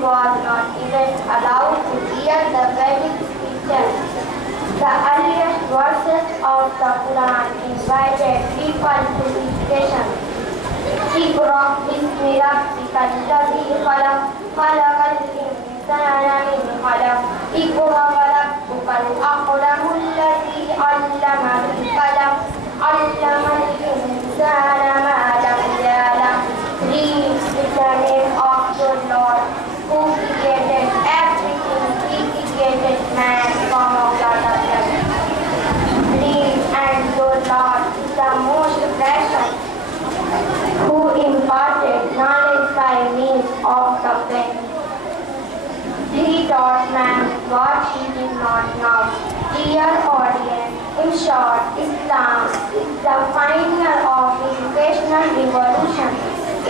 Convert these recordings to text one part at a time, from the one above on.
was not even allowed to hear the Vedic scriptures. The earliest verses of the Quran invited people to education. اقرأ باسم ربك الذي خلق خلق الإنسان من علق اقرأ وربك الأكرم الذي علم بالقلم علم الإنسان ما لم يعلم. Read the name of the Lord who created everything. He created man from a water. Read, and your Lord is the most precious, who imparted knowledge by means of the pen. He taught man what he did not know. Dear audience, in short, Islam is the pioneer of educational revolution.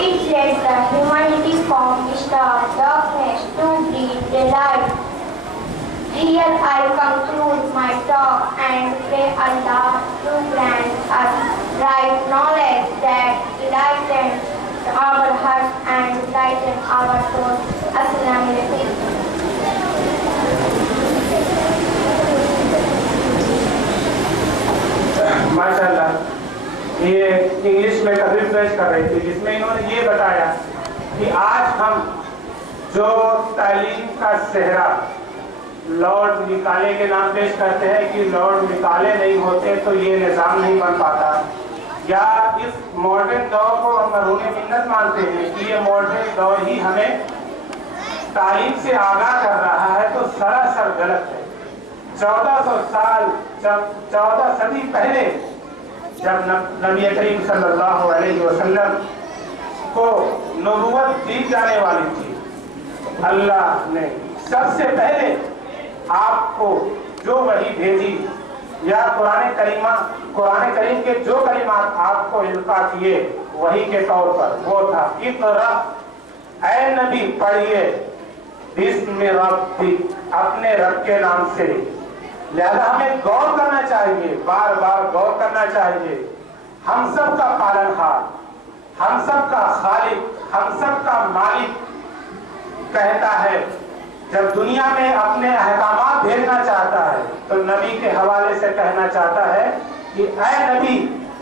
It led the humanity from stark darkness to breed delight. Here I conclude my talk and pray Allah to grant us right knowledge that enlightens our hearts and enlightens our souls. Assalamu alaikum. माशाअल्लाह, ये English में तकरीर पेश कर रही थी जिसमें इन्होंने ये बताया कि आज हम जो तालीम का सेहरा लॉर्ड निकाले के नाम पेश करते हैं कि लॉर्ड निकाले नहीं होते तो ये निज़ाम नहीं बन पाता, या इस मॉडर्न दौर को हम मरहून मिन्नत मानते हैं कि ये मॉडर्न दौर ही हमें तालीम से आगाह कर रहा है, तो सरासर गलत है। 14 सदी पहले जब नबी करीम सल्लल्लाहु अलैहि वसल्लम को नबूवत दी जाने वाली थी, अल्लाह ने सबसे पहले आपको जो वही भेजी या कुरान करीम के जो कलिमात आपको इल्का किए वही के तौर पर वो था इक़रा, ऐ नबी पढ़िए बिस्मि रब्बिक, अपने रब के नाम से। लिहाजा हमें गौर करना चाहिए, बार बार गौर करना चाहिए। हम सब का पालनहार, हम सब का खालिक, हम सब का मालिक कहता है, जब दुनिया में अपने अहकामात भेजना चाहता है तो नबी के हवाले से कहना चाहता है कि ऐ नबी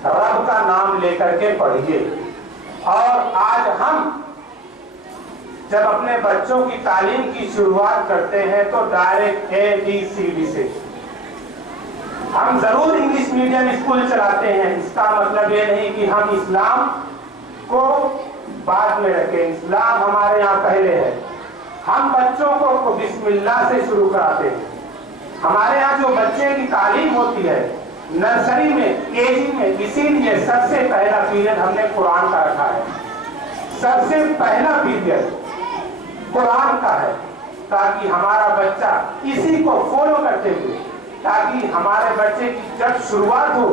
रब का नाम लेकर के पढ़िए। और आज हम जब अपने बच्चों की तालीम की शुरुआत करते हैं तो डायरेक्ट ABCD से। हम जरूर इंग्लिश मीडियम स्कूल चलाते हैं, इसका मतलब ये नहीं कि हम इस्लाम को बाद में रखें, इस्लाम हमारे यहाँ पहले है। हम बच्चों को बिस्मिल्लाह से शुरू कराते हैं। हमारे यहाँ जो बच्चे की तालीम होती है नर्सरी में, KG में, इसीलिए सबसे पहला पीरियड हमने कुरान का रखा है। सबसे पहला पीरियड कुरान का है, ताकि हमारा बच्चा इसी को फॉलो करते हुए, ताकि हमारे बच्चे की जब शुरुआत हो,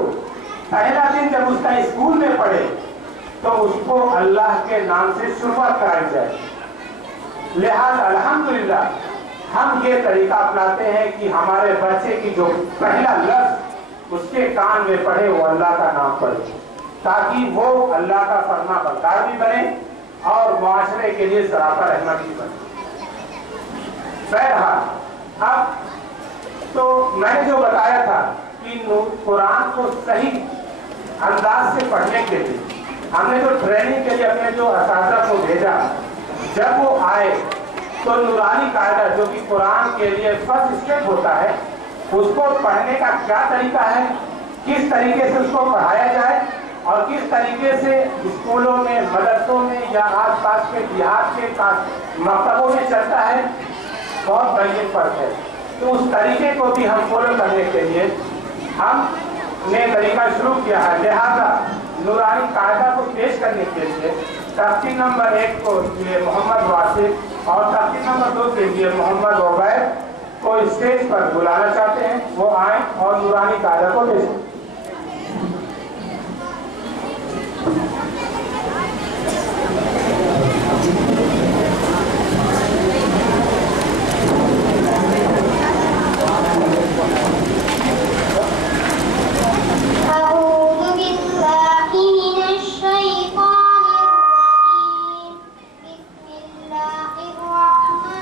पहला दिन जब उसका स्कूल में पढ़े तो उसको अल्लाह के नाम से शुरुआत कराई जाए। लिहाजा अल्हम्दुलिल्लाह हम ये तरीका अपनाते हैं कि हमारे बच्चे की जो पहला लफ्ज उसके कान में पढ़े वो अल्लाह का नाम पढ़े, ताकि वो अल्लाह का फरमा बरदार भी बने और मुआशरे के लिए सराफा रहमत भी बने। बहरहाल अब तो मैंने जो बताया था कि कुरान को सही अंदाज से पढ़ने के लिए हमने जो ट्रेनिंग के लिए अपने जो असातिज़ा को भेजा, जब वो आए तो नूरानी कायदा जो कि कुरान के लिए फर्स्ट स्टेप होता है, उसको पढ़ने का क्या तरीका है, किस तरीके से उसको पढ़ाया जाए और किस तरीके से स्कूलों में, मदरसों में या आसपास के देहात के मकतबों में चलता है, बहुत बड़ी फर्क है। तो उस तरीके को भी हम फॉलो करने के लिए हमने तरीका शुरू किया है। लिहाजा नूरानी कायदा को पेश करने के लिए तफ्सीर नंबर 1 को लिए मोहम्मद वासिफ और तफ्सीर नंबर 2 के लिए मोहम्मद उबैद को स्टेज पर बुलाना चाहते हैं, वो आए और नूरानी कायदा को पेश करें। الرحمن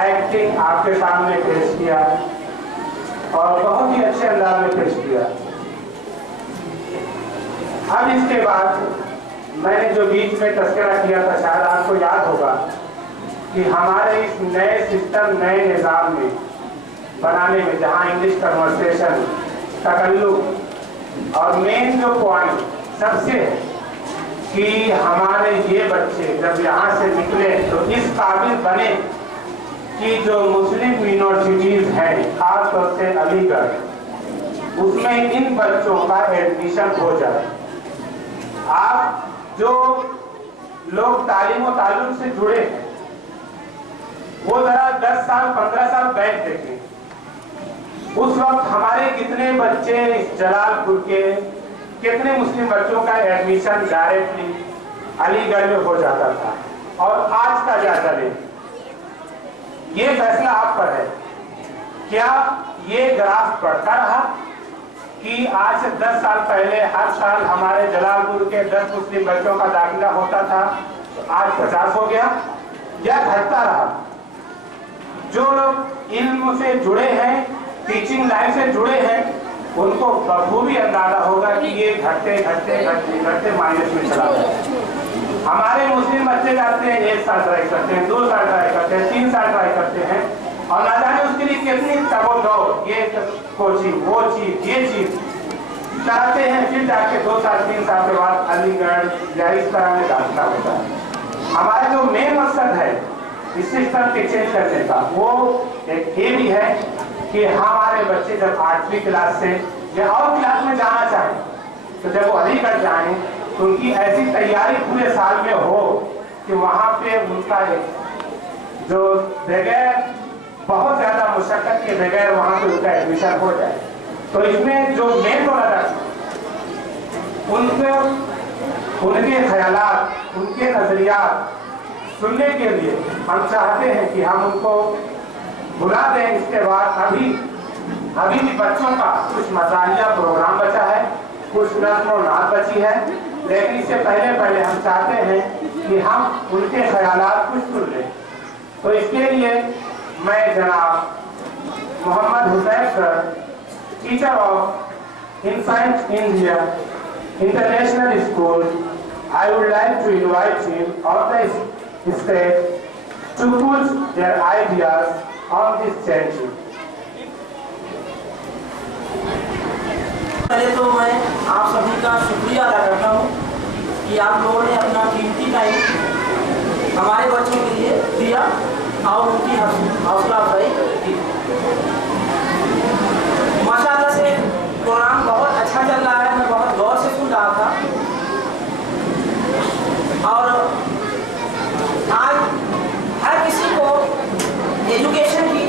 एक्टिंग आपके सामने पेश किया और बहुत ही अच्छे अंदाज में पेश किया। अब इसके बाद मैंने जो बीच में तस्करा किया था, शायद आपको याद होगा कि हमारे इस नए सिस्टम, नए निज़ाम में बनाने में, जहाँ इंग्लिश कन्वर्सेशन, तकल्लुफ़ और मेन जो पॉइंट सबसे है कि हमारे ये बच्चे जब यहाँ से निकले तो इस काबिल बने कि जो मुस्लिम यूनिवर्सिटीज हैं, खास तौर से अलीगढ़, उसमें इन बच्चों का एडमिशन हो जाए। आप जो लोग तालीम और ताल्लुक से जुड़े हैं वो जरा 10 साल 15 साल बैक देखें। उस वक्त हमारे कितने बच्चे इस जलालपुर के, कितने मुस्लिम बच्चों का एडमिशन डायरेक्टली अलीगढ़ में हो जाता था, और आज का जायजा लें। ये फैसला आप पर है। क्या ये ग्राफ बढ़ता रहा कि आज से 10 साल पहले हर साल हमारे जलालपुर के 10 मुस्लिम बच्चों का दाखिला होता था, तो आज 50 हो गया, या घटता रहा? जो लोग इल्म से जुड़े हैं, टीचिंग लाइन से जुड़े हैं, उनको बखूबी अंदाजा होगा कि ये घटते घटते घटते घटते माइनस में चला गया। हमारे मुस्लिम बच्चे जाते हैं, 1 साल ट्राई करते हैं, 2 साल ट्राई करते हैं, 3 साल ट्राई करते हैं, और ना जाने उसके लिए कितनी दौड़, ये कोचिंग, वो चीज, ये चीज चाहते हैं, फिर जाके 2 साल 3 साल के बाद अलीगढ़ या इस तरह में दाखिला होता है। हमारा जो मेन मकसद है इस सिस्टम के चेंज करने का, वो एक ये भी है कि हमारे बच्चे जब 8वीं क्लास से या और क्लास में जाना चाहें, तो जब वो अलीगढ़ जाएं तो उनकी ऐसी तैयारी पूरे साल में हो कि वहाँ पे उनका जो बगैर बहुत ज्यादा मुशक्कत के बगैर वहाँ पे उनका एडमिशन हो जाए। तो इसमें जो मेन रोल अदा उनके ख्यालात, उनके नजरियात सुनने के लिए हम चाहते हैं कि हम उनको बुला दें। इसके बाद अभी भी बच्चों का कुछ मजाहिया प्रोग्राम बचा है, कुछ रस्म और नात बची है, लेकिन इससे पहले हम चाहते हैं कि हम उनके ख्यालात कुछ सुन लें। तो इसके लिए मैं जनाब Mohammad Hussain sir, teacher of Inscience India international school, I would like to invite him on the stage to put their ideas on this changing. पहले तो मैं आप सभी का शुक्रिया अदा करता हूँ कि आप लोगों ने अपना कीमती टाइम हमारे बच्चों के लिए दिया और उनकी हौसला अफजाई की। माशाअल्लाह से प्रोग्राम बहुत अच्छा चल रहा है, मैं बहुत गौर से सुन रहा था। और आज हर किसी को एजुकेशन की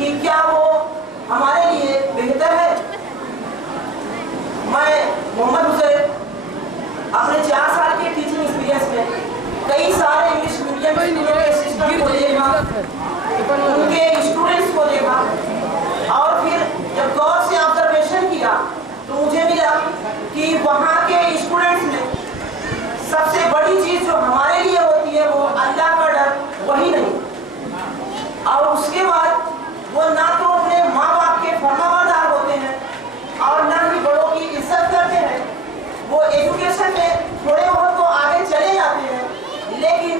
کہ کیا وہ ہمارے لیے بہتر ہے؟ میں محمد حسین اپنے 4 سال کے ٹیچنگ ایکسپیرینس میں کئی سارے انگلش میڈیم اسکولوں کے سسٹم کو دیکھا، ان کے اسٹوڈنٹس کو دیکھا، اور پھر جب غور سے آبزرویشن کیا تو مجھے ملا کہ وہاں کے اسٹوڈنٹس میں سب سے بڑی چیز جو ہمارے لیے ہوتی ہے وہ اللہ کا ڈر وہی نہیں، اور اس کے بعد وہ نہ تو اپنے ماں باپ کے فرمانبردار ہوتے ہیں اور نہ ہی بڑوں کی عزت کرتے ہیں۔ وہ ایجوکیشن میں تھوڑے بہت تو آگے چلے جاتے ہیں، لیکن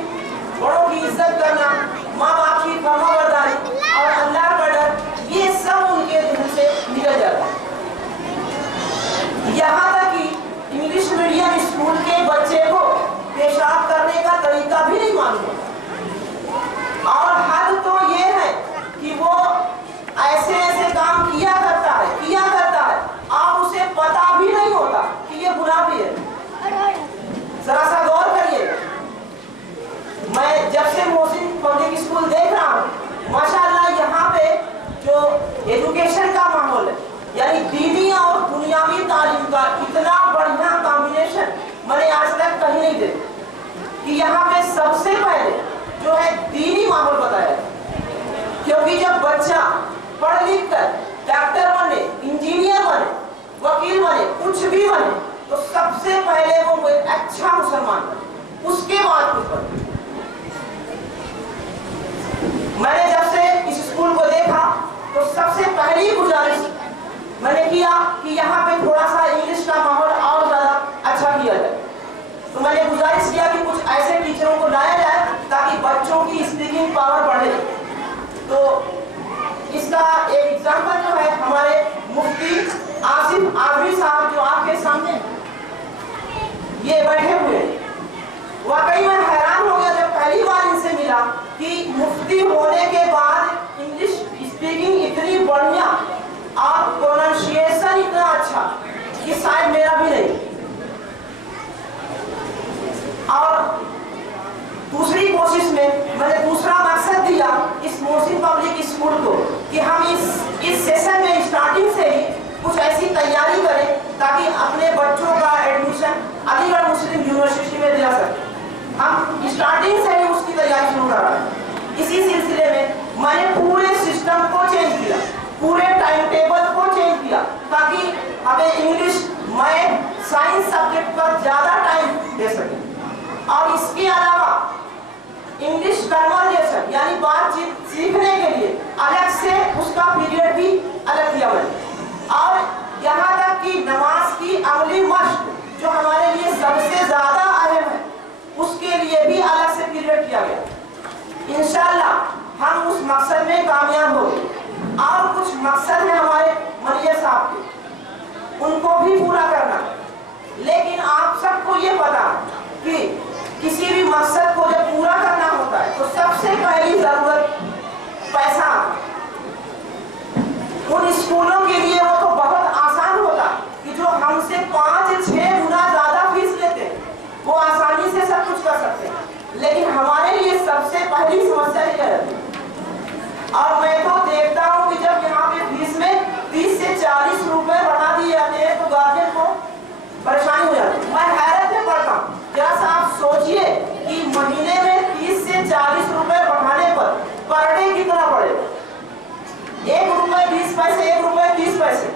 بڑوں کی عزت کرنا، ماں باپ کی فرمانبرداری اور اللہ کا ڈر، یہ سب ان کے ذہن سے نکل جاتا ہے۔ یہاں تک کہ انگلش میڈیم اسکول کے بچے کو پیشاب کرنے کا طریقہ بھی نہیں معلوم، اور حد تو یہ ہے کہ وہ ایسے ایسے کام کیا کرتا ہے اور اسے پتا بھی نہیں ہوتا کہ یہ گناہ بھی ہے۔ ذرا سا غور کریے، میں جب سے محسن پبلک اسکول دیکھ رہا ہوں، ماشاءاللہ یہاں پہ جو ایجوکیشن کا ماحول ہے، یعنی دینی اور دنیاوی تعلیم کا اتنا بڑھیا کمبینیشن میں نے آج تک کہیں نہیں دیکھا کہ یہاں پہ سب سے پہلے جو ہے دینی ماحول بتایا، کیونکہ جب بچہ پڑھ لکھ کر ڈاکٹر بنے، انجینئر بنے، وکیل بنے، کچھ بھی بنے، تو سب سے پہلے وہ ایک اچھا مسلمان بنے، اس کے بعد کچھ بنے۔ میں نے جب سے اس اسکول کو دیکھا تو سب سے پہلی گزارش میں نے کیا کہ یہاں پہ تھوڑا سا انگلش کا ماحول اور زیادہ اچھا کیا جائے، تو میں نے گزارش کیا کہ کچھ ایسے ٹیچروں کو لایا جائے تاکہ بچوں کی اسپیکنگ پاور بڑھے۔ تو اس کا ایک ایگزامپل جو ہے ہمارے مفتی آصف آزمی صاحب جو آپ کے سامنے یہ بیٹھے ہوئے ہیں، واقعی میں حیران ہو گیا جب پہلی بار ان سے ملا کہ مفتی ہونے کے بعد انگلش اسپیکنگ اتنی بڑھیا اور پروننسیشن اتنا اچھا کہ شاید میرا بھی نہیں۔ اور دوسری کوشش میں نے دوسرا مقصد دیا اس محسن پبلک اسکول کو کہ ہم اس سیشن میں اسٹارٹنگ سے ہی کچھ ایسی تیاری کریں تاکہ اپنے بچوں کا ایڈمیشن علی گڑھ مسلم یونیورسٹی میں دلا سکیں۔ ہم اسٹارٹنگ سے ہی اس کی تیاری شروع کر رہے ہیں۔ اسی سلسلے میں نے پورے سسٹم کو چینج کیا، پورے ٹائم ٹیبل کو چینج کیا تاکہ ہمیں انگلش، میتھ، سائنس سبجیکٹ پر زیادہ ٹائم دے سکیں، اور اس کے علاوہ انگلش کنورسیشن یعنی بات چیت سیکھنے کے لیے الگ سے اس کا پیریڈ بھی الگ کیا میں نے، اور یہاں تک کہ نماز کی عملی مشق جو ہمارے لیے سب سے زیادہ اہم ہے اس کے لیے بھی الگ سے پیریڈ کیا گیا۔ انشاءاللہ ہم اس مقصد میں کامیاب ہوں گے، اور کچھ مقصد ہیں ہمارے منیر صاحب کے، ان کو بھی پورا کرنا، لیکن آپ سب کو یہ پتا کہ کسی بھی مقصد کو جب پورا کرنا ہوتا ہے تو سب سے پہلی ضرورت پیسہ۔ ان اسکولوں کے لیے وہ تو بہت آسان ہوتا کہ جو ہم سے 5-6 گنا زیادہ فیس لیتے وہ آسانی سے سب کچھ کر سکتے ہیں، لیکن ہمارے لیے سب سے پہلی سمسیا یہ رہتی ہے۔ اور میں تو دیکھتا ہوں کہ جب یہاں پہ فیس میں 30 سے 40 روپے بڑھا دیے جاتے ہیں تو گارجین کو پریشانی ہو جاتی ہے۔ میں حیرت میں پڑتا ہوں، ذرا سا آپ سوچئے کہ مہینے میں 30 سے 40 روپے بڑھانے پر ڈے کتنا پڑے گا؟ 1 روپے 20 پیسے، 1 روپے 30 پیسے۔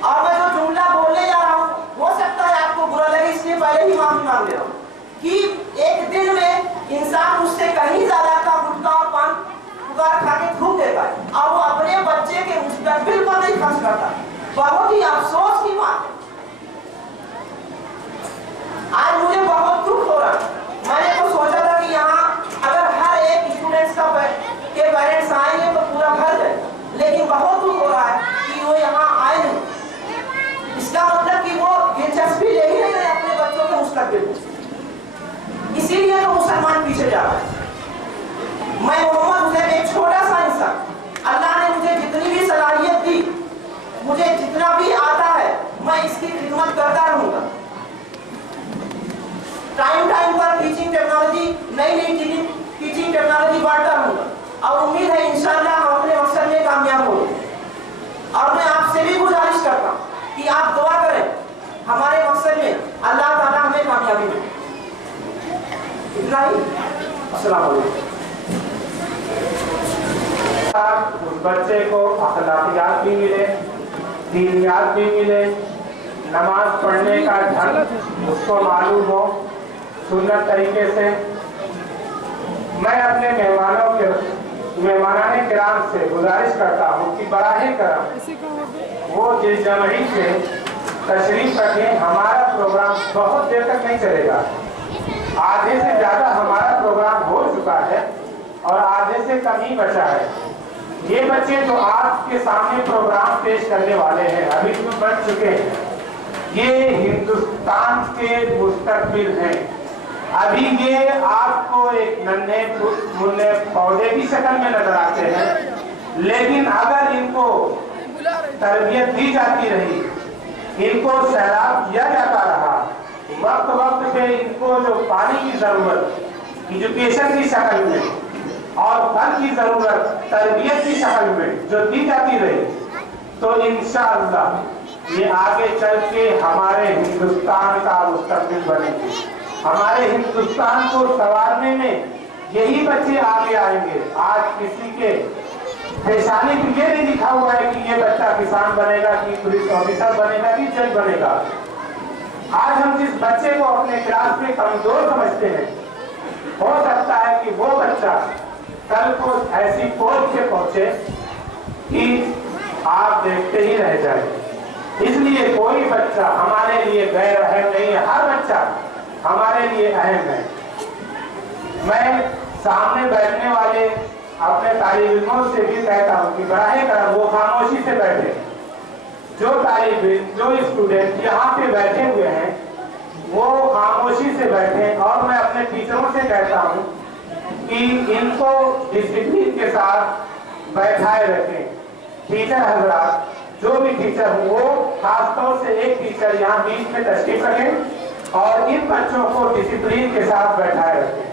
اور میں جو جملہ بولنے جا رہا ہوں ہو سکتا ہے آپ کو برا لگے، اس لیے پہلے ہی معافی مانگ رہا ہوں کہ ایک دن میں انسان اس سے کہیں زیادہ کا گٹکا اور پان پکار کھا کے تھوک دیتا ہے، اور وہ اپنے بچے کے مستقبل پر نہیں خرچ کرتا۔ بہت ہی افسوس کی بات ہے۔ آج مجھے بہت دکھ ہو رہا ہے، میں نے تو سوچا تھا کہ یہاں اگر ہر ایک اسٹوڈنٹس کے پیرنٹس آئیں گے تو پورا بھر جائے، لیکن بہت دکھ ہو رہا ہے کہ وہ یہاں آئے نہیں۔ اس کا مطلب کہ وہ دلچسپی لے ہی نہیں رہے اپنے بچوں کے مستقبل میں، اسی لیے تو مسلمان پیچھے جا رہا ہے۔ میں محمد حسین ایک چھوٹا سا انسان، اللہ نے مجھے جتنی بھی صلاحیت دی، مجھے جتنا بھی آتا ہے میں اس کی خدمت کرتا رہوں گا۔ ٹائم پر ٹیچنگ ٹیکنالوجی، نئی ٹیچنگ ٹیکنالوجی بانٹتا رہوں گا، اور امید ہے انشاءاللہ ہم اپنے مقصد میں کامیاب अस्सलाम वालेकुम। उस बच्चे को अखलाकियात भी मिले, दीनियात भी मिले, नमाज पढ़ने का ढंग उसको मालूम हो सुन्नत तरीके से। मैं अपने मेहमानाने किराम से गुजारिश करता हूँ कि बराहे करम वो जिस जमई से तशरीफ रखें। हमारा प्रोग्राम बहुत देर तक नहीं चलेगा, आधे से ज़्यादा हमारा प्रोग्राम हो चुका है और आधे से कम ही बचा है। ये बच्चे जो आपके सामने प्रोग्राम पेश करने वाले हैं, अभी तो बन चुके हैं, ये हिंदुस्तान के मुस्तकबिल हैं। अभी ये आपको एक नन्हे मुन्ने पौधे की शक्ल में नजर आते हैं, लेकिन अगर इनको तरबियत दी जाती रही, इनको सैराब किया जाता रहा, वक्त वक्त पे इनको जो पानी की जरूरत एजुकेशन की शक्ल में और फल की जरूरत तरबियत की शक्ल में जो दी जाती रही, तो इंशाअल्लाह ये आगे चल के हमारे हिंदुस्तान का मुस्तकबिल बनेंगे। हमारे हिंदुस्तान को संवारने में यही बच्चे आगे आएंगे। आज किसी के पेशानी पे ये नहीं लिखा हुआ है कि ये बच्चा किसान बनेगा, कि पुलिस ऑफिसर बनेगा, कि जज बनेगा। आज हम जिस बच्चे को अपने क्लास में कमजोर समझते हैं, हो सकता है कि वो बच्चा कल को ऐसी पोस्ट पे पहुंचे कि आप देखते ही रह जाए। इसलिए कोई बच्चा हमारे लिए गैर अहम नहीं है, हर बच्चा हमारे लिए अहम है। मैं सामने बैठने वाले अपने तालिब इल्मों से भी कहता हूँ कि बराहे करम वो खामोशी से बैठे। जो तालिब इल्म, जो स्टूडेंट यहाँ पे बैठे हुए हैं, वो खामोशी से बैठे। और मैं अपने टीचरों से कहता हूँ कि इनको डिसिप्लिन के साथ बैठाए रखें। टीचर हजरात, जो भी टीचर हो, वो खासतौर से एक टीचर यहाँ बीच में तशरीफ रखें और इन बच्चों को डिसिप्लिन के साथ बैठाए रखें।